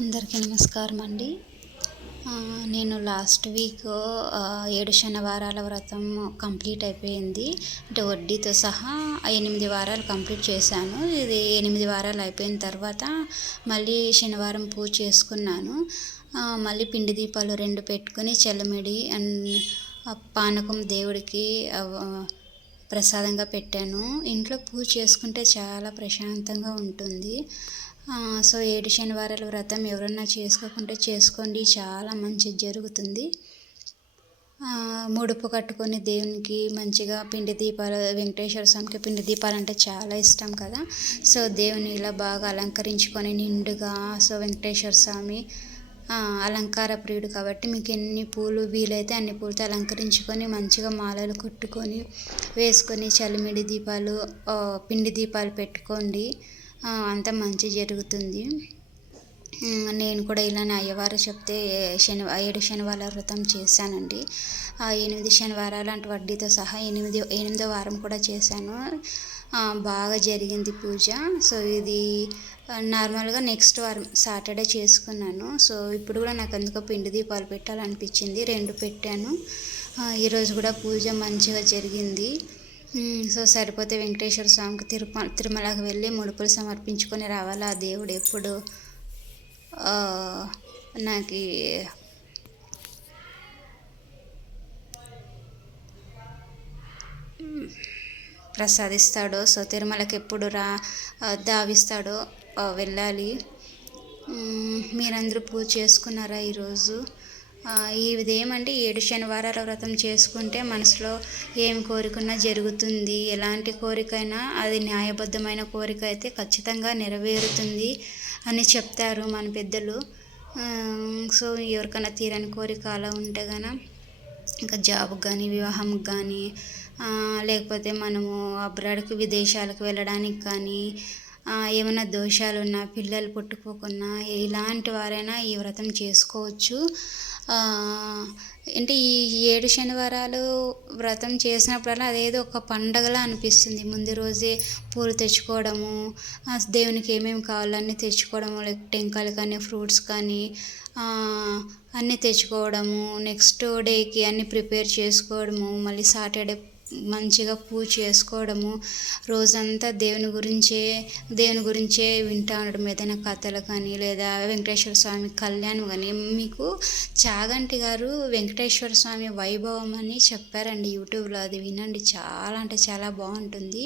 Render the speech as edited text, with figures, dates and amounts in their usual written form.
అందరికీ నమస్కారం అండి. నేను లాస్ట్ వీక్ 7 శనివారాల వ్రతం కంప్లీట్ అయిపోయింది. అంటే వడ్డీతో సహా 8 వారాలు కంప్లీట్ చేశాను. ఇది 8 వారాలు అయిపోయిన తర్వాత మళ్ళీ శనివారం పూజ చేసుకున్నాను. మళ్ళీ పిండి దీపాలు 2 పెట్టుకొని చల్లమిడి అండ్ పానకం దేవుడికి ప్రసాదంగా పెట్టాను. ఇంట్లో పూజ చేసుకుంటే చాలా ప్రశాంతంగా ఉంటుంది. సో 7 శనివారాల వ్రతం ఎవరన్నా చేసుకోకుంటే చేసుకోండి, చాలా మంచిది జరుగుతుంది. ముడుపు కట్టుకొని దేవునికి మంచిగా పిండి దీపాలు, వెంకటేశ్వర స్వామికి పిండి దీపాలు అంటే చాలా ఇష్టం కదా. సో దేవుని ఇలా బాగా అలంకరించుకొని నిండుగా, సో వెంకటేశ్వర స్వామి అలంకార ప్రియుడు కాబట్టి మీకు ఎన్ని పూలు వీలైతే అన్ని పూలతో అలంకరించుకొని మంచిగా మాలలు కుట్టుకొని వేసుకొని చలిమిడి దీపాలు, పిండి దీపాలు పెట్టుకోండి. అంత మంచి జరుగుతుంది. నేను కూడా ఇలానే అయ్యవారు చెప్తే 7 శనివారాల వ్రతం చేశానండి. 8 శనివారాలు అంటే వడ్డీతో సహా 8వ వారం కూడా చేశాను. బాగా జరిగింది పూజ. సో ఇది నార్మల్గా నెక్స్ట్ వారం సాటర్డే చేసుకున్నాను. సో ఇప్పుడు కూడా నాకు ఎందుకో పిండి దీపాలు పెట్టాలనిపించింది, 2 పెట్టాను. ఈరోజు కూడా పూజ మంచిగా జరిగింది. సో సరిపోతే వెంకటేశ్వర స్వామికి తిరుమలకి వెళ్ళి ముడుపులు సమర్పించుకొని రావాలి. ఆ దేవుడు ఎప్పుడు నాకు ప్రసాదిస్తాడో, సో తిరుమలకి ఎప్పుడు దావిస్తాడో వెళ్ళాలి. మీరందరూ పూజ చేసుకున్నారా ఈరోజు? ఇదేమంటే 7 శనివారాల వ్రతం చేసుకుంటే మనసులో ఏం కోరికన్నా జరుగుతుంది. ఎలాంటి కోరికైనా అది న్యాయబద్ధమైన కోరిక అయితే ఖచ్చితంగా నెరవేరుతుంది అని చెప్తారు మన పెద్దలు. సో ఎవరికైనా తీరని కోరిక అలా ఉంటే కనుక ఇంకా జాబ్కి కానీ, వివాహంకి కానీ, లేకపోతే మనము అబ్రాడ్కి విదేశాలకు వెళ్ళడానికి కానీ, ఏమైనా దోషాలు ఉన్నా, పిల్లలు పుట్టుకోకున్నా, ఇలాంటి వారైనా ఈ వ్రతం చేసుకోవచ్చు. అంటే ఈ 7 శనివారాలు వ్రతం చేసినప్పుడల్లా అదేదో ఒక పండగలా అనిపిస్తుంది. ముందు రోజే పూలు తెచ్చుకోవడము, దేవునికి ఏమేమి కావాలో అన్నీ తెచ్చుకోవడము, లేకపోతే టెంకాయలు కానీ, ఫ్రూట్స్ కానీ అన్నీ తెచ్చుకోవడము, నెక్స్ట్ డేకి అన్నీ ప్రిపేర్ చేసుకోవడము, మళ్ళీ సాటర్డే మంచిగా పూజ చేసుకోవడము, రోజంతా దేవుని గురించే వింటూ ఉండడం, ఏదైనా కథలు కానీ లేదా వెంకటేశ్వర స్వామి కళ్యాణం కానీ. మీకు చాగంటి గారు వెంకటేశ్వర స్వామి వైభవం అని చెప్పారండి యూట్యూబ్లో, అది వినండి, చాలా అంటే చాలా బాగుంటుంది.